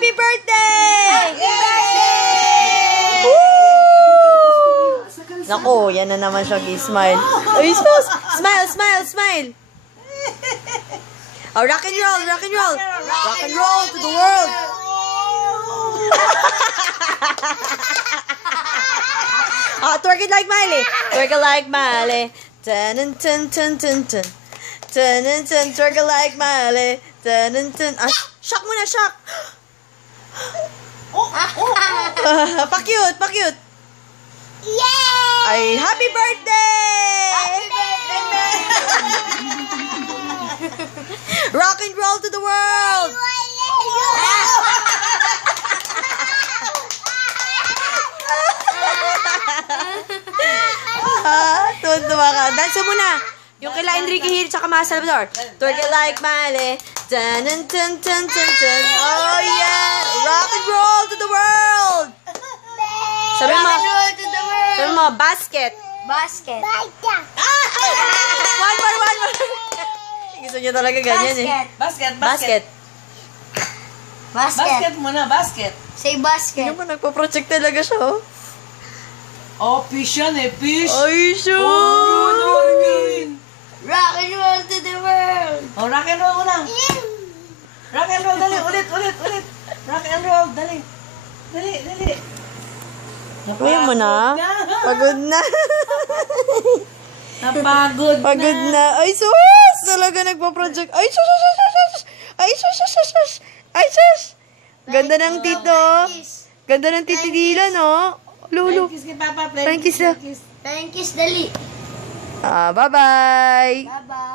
Happy birthday! Happy birthday! Woo! Naku, yan na naman siya, smile. Ay, sus! Smile, smile, smile! Oh, rock and roll, rock and roll! Rock and roll to the world! Oh, twerk it like Miley! Twerk it like Miley! Dun dun dun dun dun. Dun dun dun, twerk it like Miley! Dun dun dun. Ah, shock muna, shock! Pa-cute, pa-cute! Yay! Ay, happy birthday! Happy birthday! Rock and roll to the world! Tuwa ka. Dance muna. Yung kila Enrique Hill tsaka Mas Salvador. Twerk it like Miley. Dun dun dun dun dun dun. Oh yeah! Rock and roll to the world! Sabi mo, sabi mo, basket. Basket. One more. Gusto niya talaga ganyan eh. Basket. Basket. Basket muna, basket. Say basket. Hindi mo nagpo-project talaga siya, oh. Oh, fish yan eh, fish. Ay, siya! Rock and roll to the world. Oh, rock and roll muna. Rock and roll, dali, ulit. Rock and roll, dali. Dali. Kaya mo na? Pagod na. Napagod na. Pagod na. Ay, sus! Talaga nagpo-project. Ay, sus! Ay, sus! Ay, sus! Ganda ng tito. Ganda ng tito Dila, no? Lulu. Kiss kay Papa. Thank you, sir. Thank you, Dali. Bye-bye. Bye-bye.